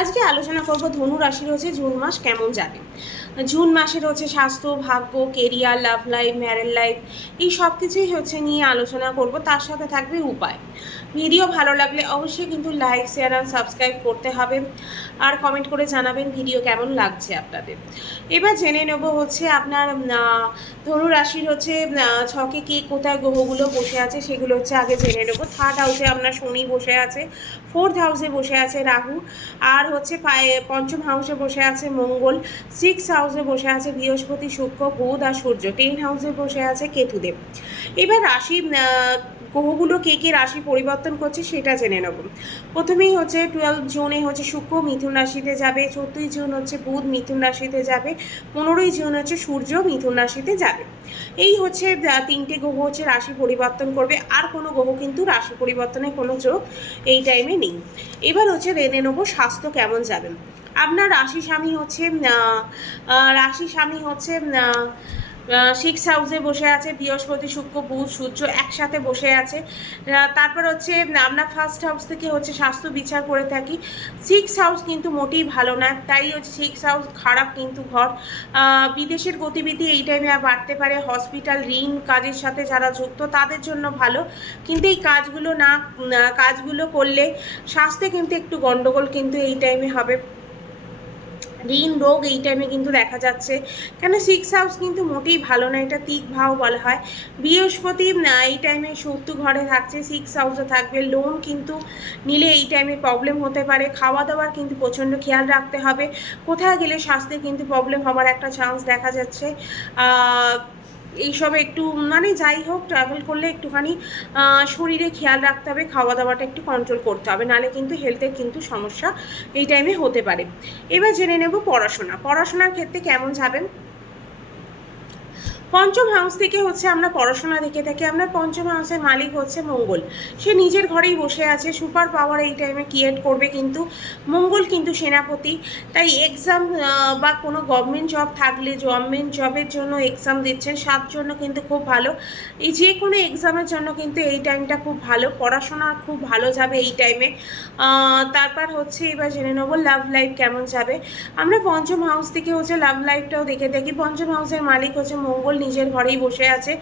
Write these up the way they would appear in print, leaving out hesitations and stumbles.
আজকে আলোচনা করব ধনু রাশির হচ্ছে জুন মাস কেমন যাবে। জুন মাসের হচ্ছে স্বাস্থ্য, ভাগ্য, career, love life, marriage life, এই সব কিছুই হচ্ছে নিয়ে আলোচনা করব। তার সাথে থাকবে উপায়। ভিডিও ভালো লাগলে অবশ্যই কিন্তু লাইক, শেয়ার আর সাবস্ক্রাইব করতে হবে, আর কমেন্ট করে জানাবেন ভিডিও কেমন লাগছে আপনাদের। এবার জেনে নেব হচ্ছে আপনার ধনু রাশির হচ্ছে ছকে কে কোথায় গ্রহগুলো বসে আছে সেগুলো হচ্ছে আগে জেনে নেব। থার্ড হাউসে আপনার শনি বসে আছে, ফোর্থ হাউসে বসে আছে রাহু, আর হচ্ছে পঞ্চম হাউসে বসে আছে মঙ্গল, সিক্স হাউসে বসে আছে বৃহস্পতি, শুক্র, বুধ আর সূর্য, 10 হাউসে বসে আছে কেতুদেব। এবার রাশি গ্রহগুলো কে কে রাশি পরিবর্তন করছে সেটা জেনে নেব। প্রথমেই হচ্ছে 12 জুনে হচ্ছে শুক্র মিথুন রাশিতে যাবে, 14ই জুন হচ্ছে বুধ মিথুন রাশিতে যাবে, 15ই জুন হচ্ছে সূর্য মিথুন রাশিতে যাবে। এই হচ্ছে তিনটে গ্রহ হচ্ছে রাশি পরিবর্তন করবে, আর কোনো গ্রহ কিন্তু রাশি পরিবর্তনের কোনো যোগ এই টাইমে নেই। এবার হচ্ছে জেনে নেবো স্বাস্থ্য কেমন যাবে। আপনার রাশি স্বামী হচ্ছে সিক্স হাউসে বসে আছে, বৃহস্পতি, শুক্র, বুধ, সূর্য একসাথে বসে আছে। তারপর হচ্ছে আমরা ফার্স্ট হাউস থেকে হচ্ছে স্বাস্থ্য বিচার করে থাকি। সিক্স হাউস কিন্তু মোটেই ভালো না, তাই হচ্ছে সিক্স হাউস খারাপ কিন্তু ঘর। বিদেশের গতিবিধি এই টাইমে বাড়তে পারে, হসপিটাল, ঋণ কাজের সাথে যারা যুক্ত তাদের জন্য ভালো, কিন্তু এই কাজগুলো করলে স্বাস্থ্যে কিন্তু একটু গন্ডগোল কিন্তু এই টাইমে হবে। ঋণ রোগ এই টাইমে কিন্তু দেখা যাচ্ছে, কেন সিক্স হাউস কিন্তু মোটেই ভালো না, এটা তিক ভাও বলা হয়। বৃহস্পতি এই টাইমে শত্রু ঘরে থাকছে, সিক্স হাউসে থাকবে, লোন কিন্তু নিলে এই টাইমে প্রবলেম হতে পারে। খাওয়া দাওয়ার কিন্তু প্রচণ্ড খেয়াল রাখতে হবে, কোথায় গেলে স্বাস্থ্যে কিন্তু প্রবলেম হওয়ার একটা চান্স দেখা যাচ্ছে। এইসবে একটু যাই হোক, ট্রাভেল করলে একটুখানি শরীরে খেয়াল রাখতে হবে, খাওয়া দাওয়াটা একটু কন্ট্রোল করতে হবে, নাহলে কিন্তু হেলথের কিন্তু সমস্যা এই টাইমে হতে পারে। এবার জেনে নেব পড়াশোনার ক্ষেত্রে কেমন যাবেন। পঞ্চম হাউস থেকে হচ্ছে আমরা পড়াশোনা দেখে থাকি, আমরা পঞ্চম হাউসের মালিক হচ্ছে মঙ্গল, সে নিজের ঘরেই বসে আছে, সুপার পাওয়ার এই টাইমে ক্রিয়েট করবে, কিন্তু মঙ্গল কিন্তু সেনাপতি, তাই এক্সাম বা কোনো গভর্নমেন্ট জব থাকলে গভর্নমেন্ট জবের জন্য এক্সাম দিচ্ছেন তার জন্য কিন্তু খুব ভালো। এই যে কোনো এক্সামের জন্য কিন্তু এই টাইমটা খুব ভালো, পড়াশোনা খুব ভালো যাবে এই টাইমে। তারপর হচ্ছে এবার জেনে নেব লাভ লাইফ কেমন যাবে। আমরা পঞ্চম হাউস থেকে হচ্ছে লাভ লাইফটাও দেখে থাকি। পঞ্চম হাউসের মালিক হচ্ছে মঙ্গল, নিজের ঘরেই বসে আছে,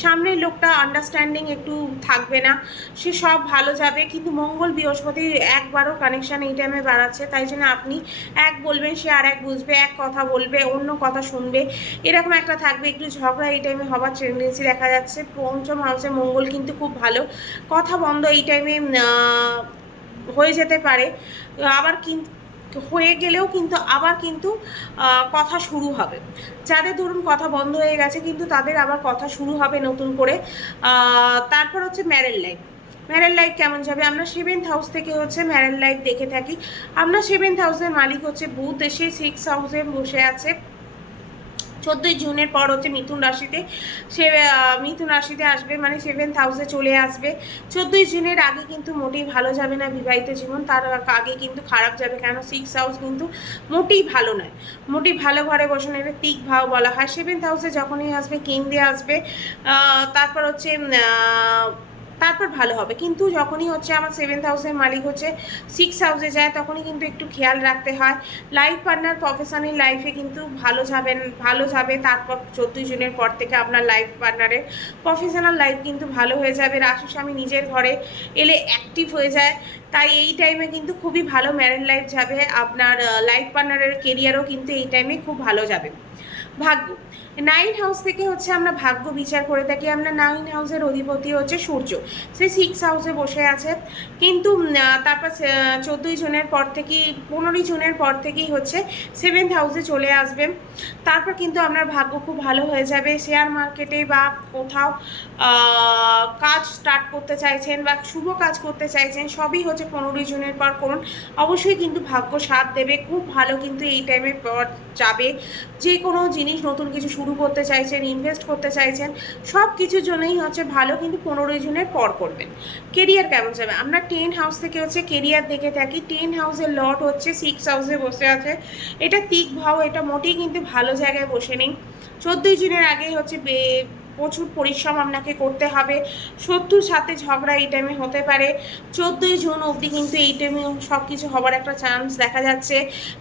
সামনের লোকটা আন্ডারস্ট্যান্ডিং একটু থাকবে না, সে সব ভালো যাবে, কিন্তু মঙ্গল বৃহস্পতি একবারও কানেকশান এই টাইমে বাড়াচ্ছে, তাই জন্য আপনি এক বলবেন সে আর এক বুঝবে, এক কথা বলবে অন্য কথা শুনবে, এরকম একটা থাকবে, একটু ঝগড়া এই টাইমে হওয়ার টেন্ডেন্সি দেখা যাচ্ছে। পঞ্চম হাউসে মঙ্গল কিন্তু খুব ভালো, কথা বন্ধ এই টাইমে হয়ে যেতে পারে, আবার কিন্তু হয়ে গেলেও কিন্তু আবার কিন্তু কথা শুরু হবে। যাদের ধরুন কথা বন্ধ হয়ে গেছে কিন্তু তাদের আবার কথা শুরু হবে নতুন করে। তারপর হচ্ছে ম্যারেড লাইফ কেমন যাবে। আমরা সেভেন্থ হাউস থেকে হচ্ছে ম্যারেড লাইফ দেখে থাকি। আমরা সেভেন্থ হাউসের মালিক হচ্ছে বুধ, এসে সিক্স হাউসে বসে আছে। 14ই জুনের পর হচ্ছে মিথুন রাশিতে, সে মিথুন রাশিতে আসবে, মানে সেভেন্থ হাউসে চলে আসবে। 14ই জুনের আগে কিন্তু মোটেই ভালো যাবে না বিবাহিত জীবন, তার আগে কিন্তু খারাপ যাবে, কেন সিক্স হাউস কিন্তু মোটেই ভালো নয়, মোটেই ভালো ঘরে বসে না, এটা তিক ভাব বলা হয়। সেভেন্থ হাউসে যখনই আসবে কেন্দ্রে আসবে, তারপর হচ্ছে তারপর ভালো হবে, কিন্তু যখনই হচ্ছে আমার সেভেন্থ হাউসের মালিক হচ্ছে সিক্স হাউসে যায় তখনই কিন্তু একটু খেয়াল রাখতে হয়। লাইফ পার্টনার প্রফেশনাল লাইফে কিন্তু ভালো যাবে। তারপর 14 জুনের পর থেকে আপনার লাইফ পার্টনারের প্রফেশনাল লাইফ কিন্তু ভালো হয়ে যাবে। রাশি স্বামী নিজের ঘরে এলে অ্যাক্টিভ হয়ে যায়, তাই এই টাইমে কিন্তু খুবই ভালো ম্যারেড লাইফ যাবে। আপনার লাইফ পার্টনারের কেরিয়ারও কিন্তু এই টাইমে খুব ভালো যাবে। ভাগ্য, 9 হাউস থেকে হচ্ছে আমরা ভাগ্য বিচার করে থাকি। আমরা 9 হাউসের অধিপতি হচ্ছে সূর্য, সে সিক্স হাউসে বসে আছে, কিন্তু তারপর 14ই জুনের পর থেকেই 15ই জুনের পর থেকেই হচ্ছে সেভেন্থ হাউসে চলে আসবে। তারপর কিন্তু আপনার ভাগ্য খুব ভালো হয়ে যাবে। শেয়ার মার্কেটে বা কোথাও কাজ স্টার্ট করতে চাইছেন বা শুভ কাজ করতে চাইছেন, সবই হচ্ছে 15ই জুনের পর করুন, অবশ্যই কিন্তু ভাগ্য সাথ দেবে, খুব ভালো কিন্তু এই টাইমে পর যাবে। যে কোনো জিনিস নতুন কিছু শুরু করতে চাইছেন, ইনভেস্ট করতে চাইছেন, সব কিছুর জন্যই হচ্ছে ভালো, কিন্তু 15ই জুনের পর করবেন। কেরিয়ার কেমন যাবে। আমরা 10 হাউস থেকে হচ্ছে কেরিয়ার দেখে থাকি। 10 হাউসের লর্ড হচ্ছে সিক্স হাউসে বসে আছে, এটা তিক ভাও, এটা মোটেই কিন্তু ভালো জায়গায় বসে নেই। 14ই জুনের আগে হচ্ছে প্রচুর পরিশ্রম আপনাকে করতে হবে। শত্রুর সাথে ঝগড়া এই টাইমে হতে পারে। 14ই জুন অবধি কিন্তু এই টাইমে সব কিছু হবার একটা চান্স দেখা যাচ্ছে।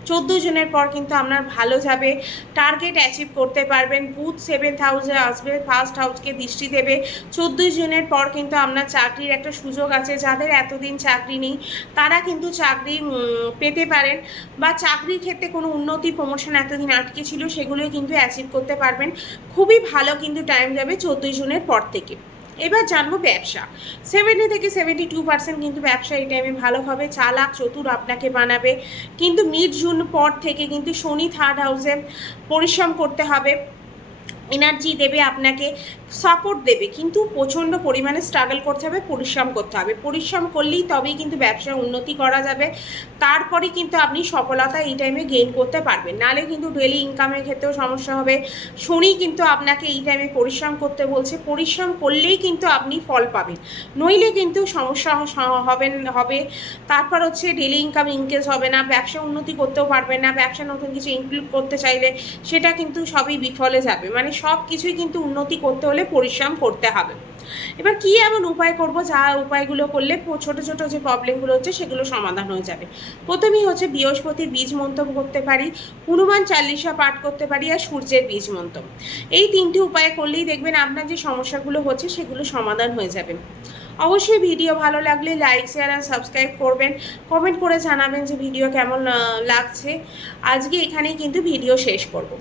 14 জুনের পর কিন্তু আপনার ভালো যাবে, টার্গেট অ্যাচিভ করতে পারবেন। বুধ 7th হাউসে আসবে, ফার্স্ট হাউসকে দৃষ্টি দেবে। 14 জুনের পর কিন্তু আপনার চাকরির একটা সুযোগ আছে। যাদের এতদিন চাকরি নেই তারা কিন্তু চাকরি পেতে পারেন, বা চাকরির ক্ষেত্রে কোনো উন্নতি প্রমোশন এতদিন আটকে ছিল সেগুলোই কিন্তু অ্যাচিভ করতে পারবেন। খুবই ভালো কিন্তু টাইম যাবে 14 জুনের পর থেকে। এবার জানবো ব্যবসা। 70 থেকে 72% কিন্তু ব্যবসা এই টাইমে ভালো হবে। চালাক চতুর আপনাকে বানাবে। কিন্তু মিড জুন পর থেকে কিন্তু শনি 3rd হাউসে পরিশ্রম করতে হবে, এনার্জি দেবে আপনাকে, সাপোর্ট দেবে, কিন্তু প্রচণ্ড পরিমাণে স্ট্রাগল করতে হবে, পরিশ্রম করতে হবে। পরিশ্রম করলেই তবেই কিন্তু ব্যবসায় উন্নতি করা যাবে। তারপরে কিন্তু আপনি সফলতা এই টাইমে গেইন করতে পারবেন, নাহলে কিন্তু ডেলি ইনকামের ক্ষেত্রেও সমস্যা হবে। শনি কিন্তু আপনাকে এই টাইমে পরিশ্রম করতে বলছে, পরিশ্রম করলেই কিন্তু আপনি ফল পাবেন, নইলে কিন্তু সমস্যা হবে। তারপর হচ্ছে ডেলি ইনকাম ইনক্রিজ হবে না, ব্যবসা উন্নতি করতেও পারবেন না, ব্যবসা নতুন কিছু ইনক্লুড করতে চাইলে সেটা কিন্তু সবই বিফলে যাবে। মানে সব কিছুই কিন্তু উন্নতি করতে হলে পরিশ্রম করতে হবে। এবার কী এমন উপায় করব যা উপায়গুলো করলে ছোটো ছোটো যে প্রবলেমগুলো হচ্ছে সেগুলো সমাধান হয়ে যাবে। প্রথমেই হচ্ছে বৃহস্পতির বীজ মন্ত্র করতে পারি, হনুমান চালিসা পাঠ করতে পারি, আর সূর্যের বীজ মন্ত্র। এই 3টি উপায় করলেই দেখবেন আপনার যে সমস্যাগুলো হচ্ছে সেগুলো সমাধান হয়ে যাবে। অবশ্যই ভিডিও ভালো লাগলে লাইক শেয়ার আর সাবস্ক্রাইব করবেন, কমেন্ট করে জানাবেন যে ভিডিও কেমন লাগছে। আজকে এখানেই কিন্তু ভিডিও শেষ করব।